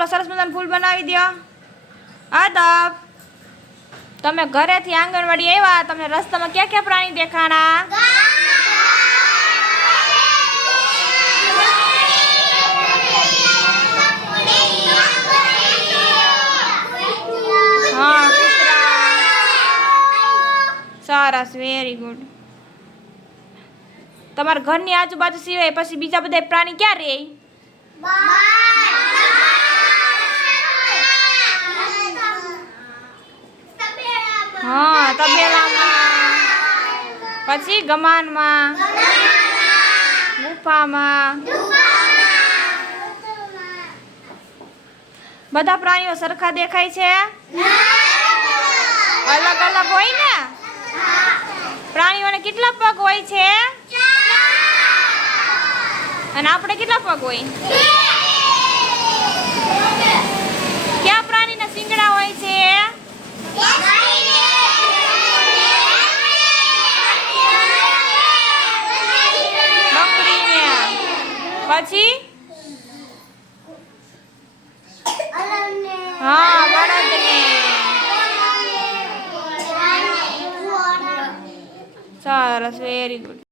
ચાલો સરસ મજાનું ફૂલ બનાવી દો। આદબ, તમે ઘરેથી આંગણવાડી આવ્યા, તમને રસ્તામાં ક્યાં ક્યાં પ્રાણી દેખાણા? હા, કૂતરા। સરસ, વેરી ગુડ। તમારા ઘરની આજુબાજુ સિવાય પછી બીજા બધા પ્રાણી ક્યાં રહે? હા, તબેલામાં, પછી ગમાનમાં, ગુફામાં। બધા પ્રાણીઓ સરખા દેખાય છે? અલગ અલગ હોય ને? પ્રાણીઓને કેટલા પગ હોય છે? અને આપણે કેટલા પગ હોય? કયા પ્રાણીના શિંગડા હોય છે? બકરીને, પછી હા, બળદને। સરસ, વેરી ગુડ।